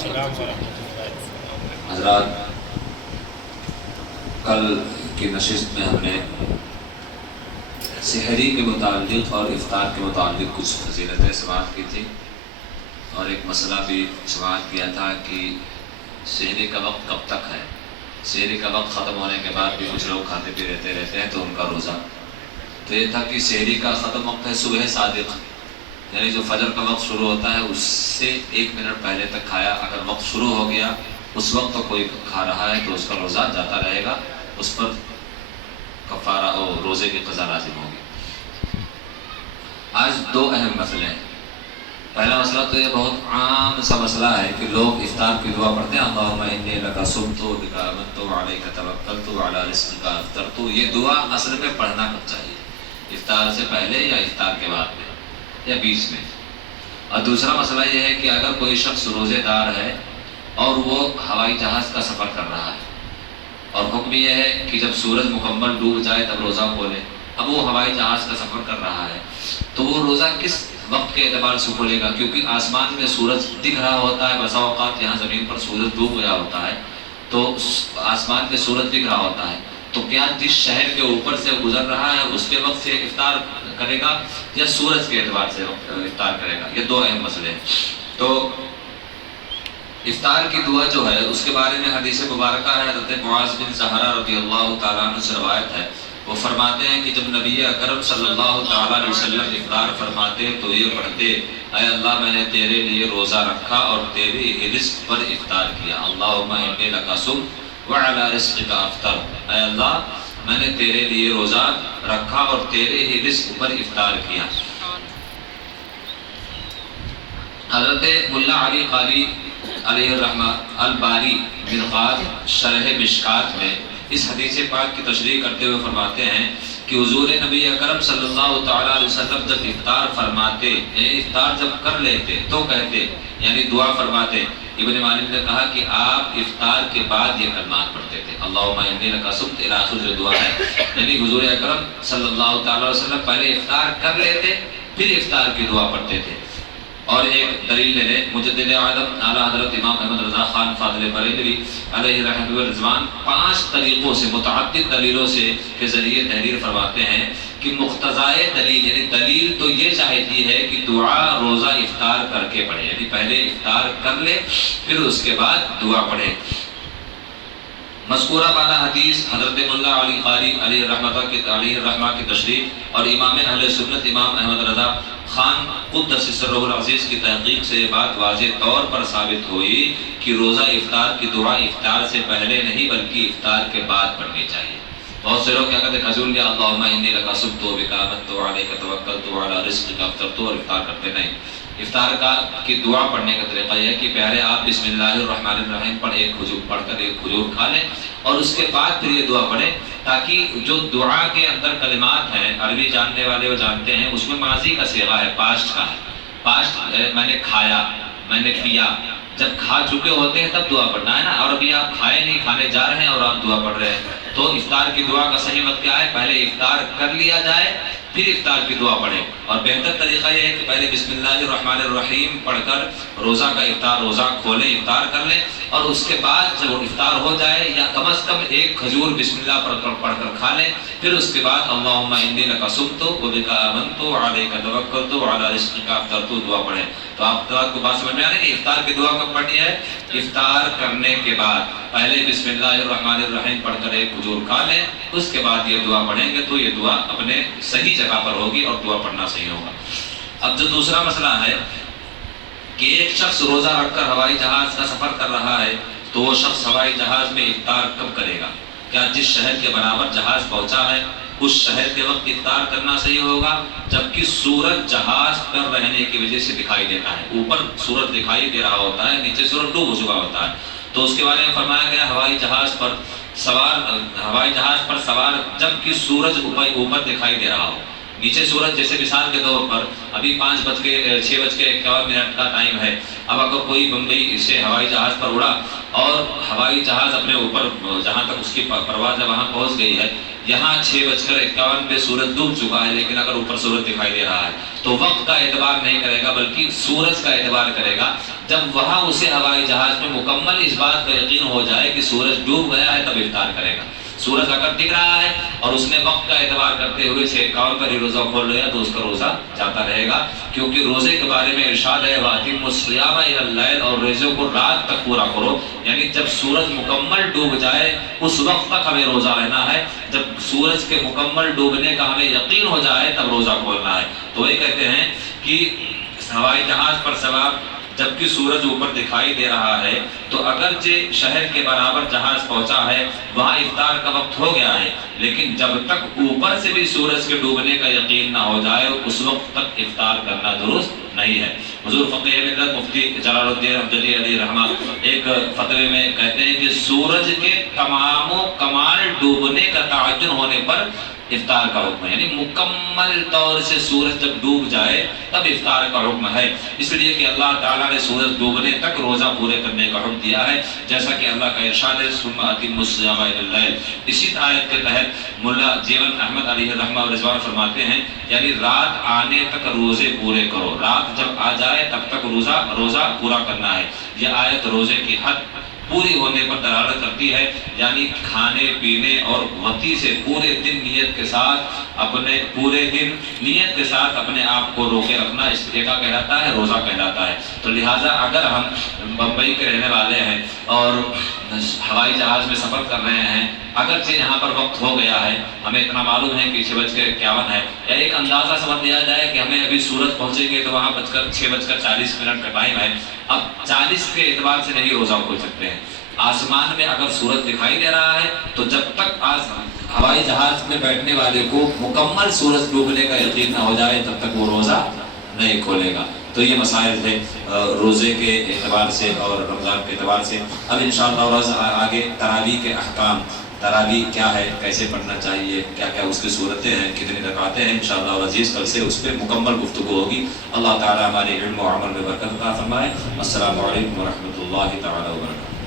السلام ورحمۃ اللہ وبرکاتہ۔ حضرات، کل کی نشست میں ہم نے سحری کے متعلق اور افطار کے متعلق کچھ فضیلتیں سماعت کی تھی، اور ایک مسئلہ بھی سماعت کیا تھا کہ سحری کا وقت کب تک ہے۔ سحری کا وقت ختم ہونے کے بعد بھی کچھ لوگ کھاتے پی رہتے ہیں تو ان کا روزہ، تو یہ تھا کہ سحری کا ختم وقت ہے صبح صادق، یعنی جو فجر کا وقت شروع ہوتا ہے اس سے 1 منٹ پہلے تک کھایا، اگر وقت شروع ہو گیا اس وقت تو کوئی کھا رہا ہے تو اس کا روزہ جاتا رہے گا، اس پر کفارہ اور روزے کی قضا لازم ہوگی۔ آج 2 اہم مسئلے ہیں۔ پہلا مسئلہ تو یہ بہت عام سا مسئلہ ہے کہ لوگ افطار کی دعا پڑھتے ہیں، اللہم انی لک صمت بک آمنت علیک توکلت علی رزقک افطرت۔ یہ دعا اصل میں پڑھنا کب چاہیے؟ افطار سے پہلے یا افطار کے بعد میں یا بیچ میں؟ اور دوسرا مسئلہ یہ ہے کہ اگر کوئی شخص روزے دار ہے اور وہ ہوائی جہاز کا سفر کر رہا ہے، اور حکم یہ ہے کہ جب سورج مکمل ڈوب جائے تب روزہ کھولے، اب وہ ہوائی جہاز کا سفر کر رہا ہے تو وہ روزہ کس وقت کے اعتبار سے کھولے گا؟ کیونکہ آسمان میں سورج دکھ رہا ہوتا ہے، بسا اوقات یہاں زمین پر سورج ڈوب گیا ہوتا ہے تو آسمان میں سورج دکھ رہا ہوتا ہے، تو کیا جس شہر کے اوپر سے گزر رہا ہے اس کے وقت سے افطار کرے گا یا سورج کے اعتبار سے افطار کرے گا؟ یہ 2 اہم مسئلے ہیں۔ تو افطار کی دعا جو ہے اس کے بارے میں حدیث مبارکہ ہے، حضرت معاذ بن زہرہ رضی اللہ تعالیٰ عنہ سے روایت ہے، وہ فرماتے ہیں کہ جب نبی اکرم صلی اللہ تعالیٰ علیہ وسلم افطار فرماتے تو یہ پڑھتے، اے اللہ میں نے تیرے لیے روزہ رکھا اور تیری رزق پر افطار کیا، اللہم انی لک صمت وعلی رزقک افطر، اے اللہ میں نے تیرے لیے روزہ رکھا اور تیرے ہی رزق پر افطار کیا۔ حضرت ملا علی قاری علیہ الرحمہ الباری مرقات شرح مشکات میں اس حدیث پاک کی تشریح کرتے ہوئے فرماتے ہیں کہ حضور نبی اکرم صلی اللہ تعالیٰ علیہ وسلم جب افطار فرماتے، یعنی افطار جب کر لیتے تو کہتے، یعنی دعا فرماتے۔ ابن مالک نے کہا کہ آپ افطار کے بعد یہ کلمات پڑھتے تھے، اللہم انی لک صمت الی آخر جو دعا ہے، یعنی حضور اکرم صلی اللہ تعالیٰ علیہ وسلم پہلے افطار کر لیتے پھر افطار کی دعا پڑھتے تھے۔ اور ایک دلیل لے لیں، مجدد اعظم اعلیٰ حضرت امام احمد رضا خان فاضل بریلوی علیہ رحمۃ الرضوان 5 طریقوں سے، متعدد دلیلوں سے کے ذریعے تحریر فرماتے ہیں کہ مقتضائے دلیل، یعنی دلیل تو یہ چاہتی ہے کہ دعا روزہ افطار کر کے پڑھے، یعنی پہلے افطار کر لے پھر اس کے بعد دعا پڑھے۔ مذکورہ بالا حدیث حضرت ملا علی قاری علیہ الرحمہ کی تشریح اور امام اہل سنت امام احمد رضا خان قدس سرہ العزیز کی تحقیق سے یہ بات واضح طور پر ثابت ہوئی کہ روزہ افطار کی دعا افطار سے پہلے نہیں بلکہ افطار کے بعد پڑھنی چاہیے۔ بہت سے لوگ کیا کہتے ہیں، کھجور لیا اللہم انی لک صمت بک آمنت علیک توکلت علی رزقک افطرت، اور افطار کرتے نہیں۔ افطار کی دعا پڑھنے کا طریقہ یہ ہے کہ پہلے آپ بسم اللہ الرحمن الرحیم پڑھ کر ایک کھجور کھا لیں اور اس کے بعد پھر یہ دعا پڑھیں، تاکہ جو دعا کے اندر کلمات ہیں، عربی جاننے والے وہ جانتے ہیں، اس میں ماضی کا صیغہ ہے، پاسٹ کا ہے۔ پاسٹ میں نے کھایا، میں نے پیا، جب کھا چکے ہوتے ہیں تب دعا پڑھنا ہے نا، اور ابھی آپ کھائے نہیں، کھانے جا رہے ہیں اور آپ دعا پڑھ رہے ہیں، تو افطار کی دعا کا صحیح وقت کیا ہے؟ پہلے افطار کر لیا جائے پھر افطار کی دعا پڑھیں، اور بہتر طریقہ یہ ہے کہ پہلے بسم اللہ الرحمن الرحیم پڑھ کر روزہ کھولیں، افطار کر لیں، اور اس کے بعد جب افطار ہو جائے یا کم از کم ایک کھجور بسم اللہ پڑھ کر کھا لیں، پھر اس کے بعد اللہم انی لک صمت بک آمنت علیک توکلت علی رزقک افطرت دعا پڑھیں۔ تو آپ کو بات سمجھ میں آ رہی ہے کہ افطار کی دعا کب پڑھنی ہے؟ افطار کرنے کے بعد پہلے بسم اللہ الرحمن الرحیم پڑھ کر ایک کھجور کھا لیں، اس کے بعد یہ دعا پڑھیں گے تو یہ دعا اپنے صحیح جگہ پر ہوگی اور دعا پڑھنا صحیح ہوگا۔ اب جو دوسرا مسئلہ ہے کہ ایک شخص روزہ رکھ کر ہوائی جہاز کا سفر کر رہا ہے تو وہ شخص ہوائی جہاز میں افطار کب کرے گا؟ کیا جس شہر کے برابر جہاز پہنچا ہے اس شہر کے وقت افطار کرنا صحیح ہوگا جبکہ سورج جہاز پر رہنے کی وجہ سے دکھائی دیتا ہے؟ اوپر سورج دکھائی دے رہا ہوتا ہے، نیچے سورج ڈوب چکا ہوتا ہے، تو اس کے بارے میں فرمایا گیا ہوائی جہاز پر سوار جبکہ سورج اوپر دکھائی دے رہا ہو، نیچے سورج، جیسے مثال کے طور پر ابھی 6:51 کا ٹائم ہے، اب اگر کوئی بمبئی سے ہوائی جہاز پر اڑا اور ہوائی جہاز اپنے اوپر جہاں تک اس کی پرواز ہے وہاں پہنچ گئی ہے، یہاں 6:51 پہ سورج ڈوب چکا ہے لیکن اگر اوپر سورج دکھائی دے رہا ہے تو وقت کا اعتبار نہیں کرے گا بلکہ سورج کا اعتبار کرے گا. جب وہاں اسے ہوائی جہاز میں مکمل اس بات کا یقین ہو جائے کہ سورج ڈوب گیا ہے تب افطار کرے گا. سورج اگر دکھ رہا ہے اور اس نے وقت کا اعتبار کرتے ہوئے 6:51 پر ہی روزہ کھول لیا تو اس کا روزہ جاتا رہے گا, کیونکہ روزے کے بارے میں ارشاد ہے وَأَتِمُّوا الصِّيَامَ إِلَى اللَّيْلِ, اور روزے کو رات تک پورا کرو, یعنی جب سورج مکمل ڈوب جائے اس وقت تک ہمیں روزہ رہنا ہے. جب سورج کے مکمل ڈوبنے کا ہمیں یقین ہو جائے تب روزہ کھولنا ہے. تو وہی کہتے ہیں کہ ہوائی جہاز پر سوار جبکہ سورج اوپر دکھائی دے رہا ہے تو اگرچہ شہر کے برابر جہاز پہنچا ہے, وہاں افطار کا وقت ہو گیا ہے, لیکن جب تک اوپر سے بھی سورج کے ڈوبنے کا یقین نہ ہو جائے اس وقت تک افطار کرنا درست نہیں ہے. حضور فقیہ ملت مفتی جلال الدین ابجدی علیہ رحمہ ایک فتوے میں کہتے ہیں کہ سورج کے تمام و کمال ڈوبنے کا تعین ہونے پر افطار کا حکم ہے, یعنی مکمل طور سے سورج جب ڈوب جائے تب افطار کا حکم ہے. اس لیے کہ اللہ تعالیٰ نے سورج ڈوبنے تک روزہ پورے کرنے کا حکم دیا ہے, جیسا کہ اللہ کا ارشاد ہے ثم اتموا الصیام الی اللیل. اسی آیت کے تحت ملا جیون احمد علیہ رحمہ و رضوان فرماتے ہیں یعنی رات آنے تک روزے پورے کرو, رات جب آ جائے تب تک روزہ پورا کرنا ہے. یہ آیت روزے کی حد پوری ہونے پر دلالت کرتی ہے, یعنی کھانے پینے اور وطی سے پورے دن نیت کے ساتھ اپنے آپ کو روکے رکھنا, اس لیے کا کہلاتا ہے روزہ کہلاتا ہے. تو لہٰذا اگر ہم بمبئی کے رہنے والے ہیں اور ہوائی جہاز میں سفر کر رہے ہیں, اگرچہ یہاں پر وقت ہو گیا ہے, ہمیں اتنا معلوم ہے کہ 6:51 ہے, یا ایک اندازہ سمجھ لیا جائے کہ ہمیں ابھی سورج پہنچیں گے تو وہاں 6:40 کا ٹائم ہے, اب 40 کے اعتبار سے نہیں روزہ کھول سکتے ہیں. آسمان میں اگر سورج دکھائی دے رہا ہے تو جب تک ہوائی جہاز میں بیٹھنے والے کو مکمل سورج ڈوبنے کا یقین نہ ہو جائے تب تک وہ روزہ نہیں کھولے گا. تو یہ مسائل تھے روزے کے اعتبار سے اور رمضان کے اعتبار سے. اب انشاءاللہ آگے تراویح کے احکام, تراویح کیا ہے, کیسے پڑھنا چاہیے, کیا کیا اس کی صورتیں ہیں, کتنی رکعتیں ہیں, انشاءاللہ عزیز کل سے اس پہ مکمل گفتگو ہوگی. اللہ تعالیٰ ہمارے علم و عمل میں برکت عطا فرمائے. السلام علیکم ورحمۃ اللہ تعالیٰ وبرکاتہ.